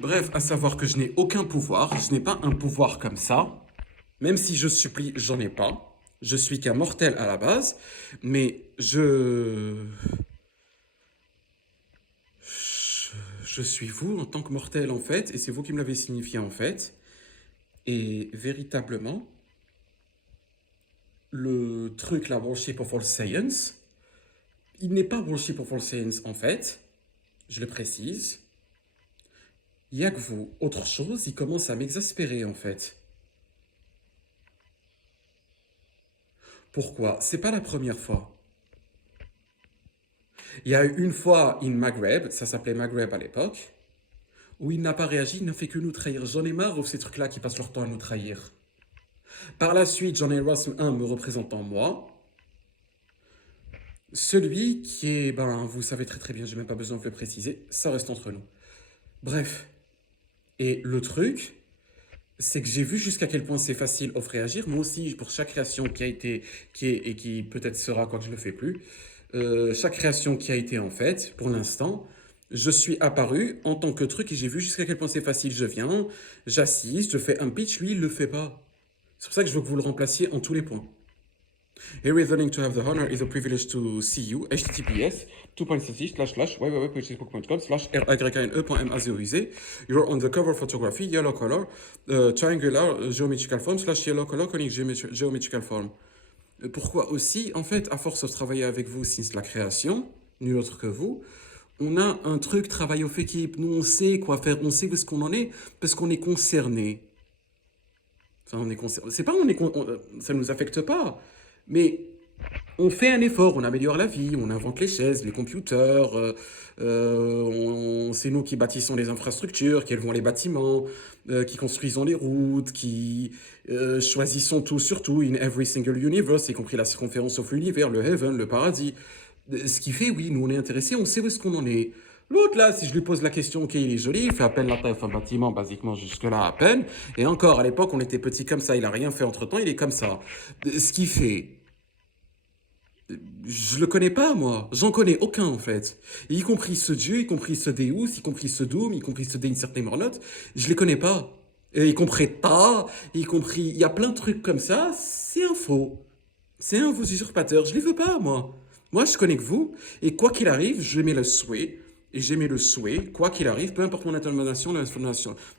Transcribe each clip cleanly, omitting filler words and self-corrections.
Bref, à savoir que je n'ai aucun pouvoir, je n'ai pas un pouvoir comme ça. Même si je supplie, j'en ai pas. Je suis qu'un mortel à la base, mais je suis vous en tant que mortel en fait, et c'est vous qui me l'avez signifié en fait. Et véritablement, le truc, la Worship of All Science, il n'est pas Worship of All Science en fait, je le précise. Il y a que vous. Autre chose, il commence à m'exaspérer en fait. Pourquoi? C'est pas la première fois. Il y a eu une fois in Maghreb, ça s'appelait Maghreb à l'époque, où il n'a pas réagi, il n'a fait que nous trahir. J'en ai marre de ces trucs-là qui passent leur temps à nous trahir. Par la suite, j'en ai Ross 1 me représentant moi. Celui qui est, ben, vous savez très très bien, j'ai même pas besoin de le préciser, ça reste entre nous. Bref. Et le truc, c'est que j'ai vu jusqu'à quel point c'est facile off réagir. Moi aussi, pour chaque création qui a été, qui est et qui peut-être sera, quoique je ne le fais plus, chaque création qui a été en fait, pour l'instant, je suis apparu en tant que truc et j'ai vu jusqu'à quel point c'est facile. Je viens, j'assiste, je fais un pitch, lui, il le fait pas. C'est pour ça que je veux que vous le remplaciez en tous les points. Here is the link to have the honor is a privilege to see you. https www.facebook.com/ryne.mazeurize. You're on the cover photography, yellow color, triangular geometrical form / yellow color conic geometrical form. Pourquoi aussi, en fait, à force de travailler avec vous since la création, nul autre que vous, on a un truc travail of équipe. Nous, on sait quoi faire, on sait où est-ce qu'on en est, parce qu'on est concerné. Enfin, on est concerné. C'est pas ça ne nous affecte pas, mais on fait un effort, on améliore la vie, on invente les chaises, les computers, c'est nous qui bâtissons les infrastructures, qui élevons les bâtiments, qui construisons les routes, qui choisissons tout sur tout, in every single universe, y compris la circonférence of l'univers, le heaven, le paradis. Ce qui fait, oui, nous on est intéressés, on sait où est-ce qu'on en est. L'autre là, si je lui pose la question, ok, il est joli, il fait à peine la taille d'un bâtiment, basiquement jusque-là à peine. Et encore, à l'époque, on était petit comme ça, il a rien fait entre-temps, il est comme ça. Ce qui fait, je le connais pas, moi. J'en connais aucun, en fait. Y compris ce dieu, y compris ce Deus, y compris ce Doom, y compris ce Insert Name je les connais pas. Et y compris Ta, y compris... Il y a plein de trucs comme ça, c'est un faux. C'est un faux usurpateur, je les veux pas, moi. Moi, je connais que vous, et quoi qu'il arrive, je mets le souhait, et j'ai mis le souhait, quoi qu'il arrive, peu importe mon interprétation,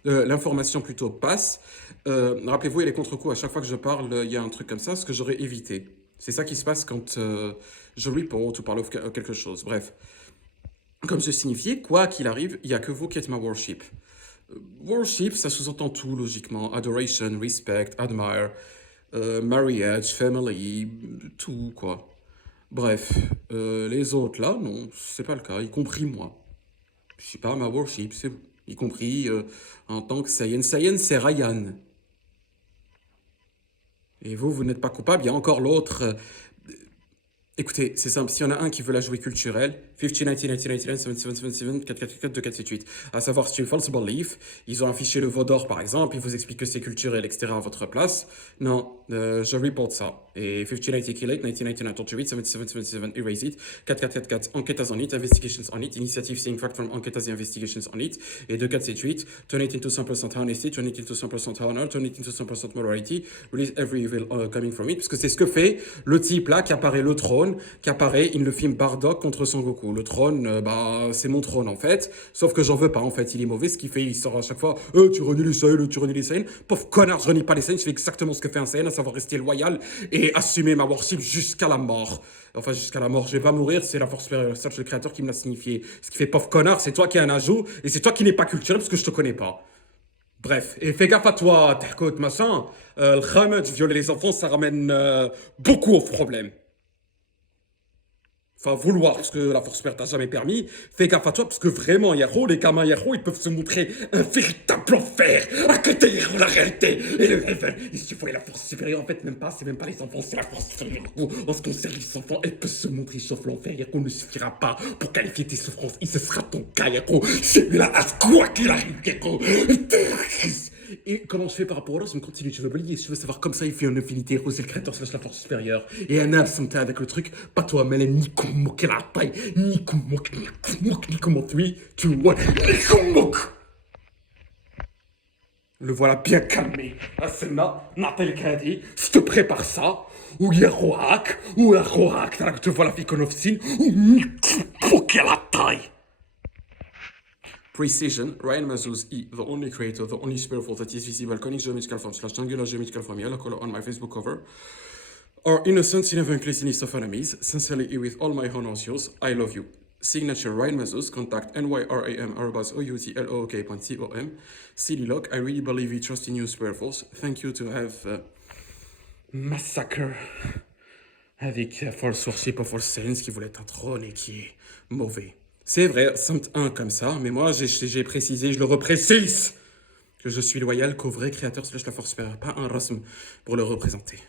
l'information plutôt passe. Rappelez-vous, il y a les contre-coups, à chaque fois que je parle, il y a un truc comme ça, ce que j'aurais évité. C'est ça qui se passe quand je report ou parle de quelque chose. Bref, comme je signifiais, quoi qu'il arrive, il n'y a que vous qui êtes ma worship. Worship, ça sous-entend tout logiquement. Adoration, respect, admire, marriage, family, tout quoi. Bref, les autres là, non, c'est pas le cas, y compris moi. Je suis pas ma worship, c'est vous. Y compris en tant que Saiyan. Saiyan, c'est Ryan. Et vous, vous n'êtes pas coupable. Il y a encore l'autre. Écoutez, c'est simple. S'il y en a un qui veut la jouer culturelle, 50, 90, 99, 77, 77, 4, 4, 4, 2, 4, 7, 8. À savoir, c'est une false belief. Ils ont affiché le veau d'or, par exemple. Ils vous expliquent que c'est culturel, etc. à votre place. Non, je reporte ça. Et 50, 90, kill it, 99, 99, 38, 77, 77, erase it. 4, 4, 4, 4, enquêtes on it, investigations on it. Initiative seeing fact from enquêtes and investigations on it. Et 2, 4, 7, 8. Turn it into 100% honesty, turn it into 100% honor, turn it into 100% morality. Release every evil coming from it. Parce que c'est ce que fait le type là qui apparaît le trône, qui apparaît in le film Bardock contre Son Goku. Le trône, bah, c'est mon trône en fait. Sauf que j'en veux pas en fait, il est mauvais. Ce qui fait, il sort à chaque fois, tu renies les Saiyans, tu renies les Saiyans. Pauvre connard, je renie pas les Saiyans, je fais exactement ce que fait un Saiyan, à savoir rester loyal et assumer ma worship jusqu'à la mort. Enfin, jusqu'à la mort, je vais pas mourir, c'est la force supérieure, c'est le créateur qui me l'a signifié. Ce qui fait, pauvre connard, c'est toi qui as un ajout et c'est toi qui n'es pas culturel parce que je te connais pas. Bref, et fais gaffe à toi, tercote, machin. Le khamet, violer les enfants, ça ramène beaucoup aux problèmes. Enfin, vouloir, parce que la force supérieure t'a jamais permis. Fais gaffe à toi, parce que vraiment, Yahoo, les gamins Yahoo, ils peuvent se montrer un véritable enfer. À côté, Yahoo, la réalité. Et le heaven. Il suffit la force supérieure, en fait, même pas, c'est même pas les enfants, c'est la force supérieure. En ce qui concerne les enfants, elle peut se montrer, sauf l'enfer. Yahoo ne suffira pas pour qualifier tes souffrances. Et ce sera ton cas, Yahoo. Celui-là, à quoi qu'il arrive, Yahoo. Et comment je fais par rapport à l'autre, je me continue, je veux oublier, je veux savoir comme ça, il fait une infinité, c'est le créateur slash la force supérieure. Et un absenté avec le truc, pas toi, mais elle ni comme la taille, ni comme 3, 2, 1, ni comme Le voilà bien calmé. Asena, Natel Kadi, je te prépare ça. Ou Yeroak, ou Yeroak, tu vois la Fikonovsin, ou quelle taille. Precision, Ryan Mazouz E, the only creator, the only spiritual that is visible, conic geometrical form / angular geometrical form, yellow color on my Facebook cover. Our innocence in every list of enemies, sincerely with all my honors yours, I love you. Signature Ryan Mazouz, contact nyram@outlook.com. Silly Lock, I really believe we trust in you, Spirituals. Thank you to have massacre avec False Worship of All Saints qui voulait être un trône et qui est mauvais. C'est vrai, Saint 1 comme ça, mais moi j'ai précisé, je le reprécise, que je suis loyal qu'au vrai créateur / la force supérieure, pas un rasm pour le représenter.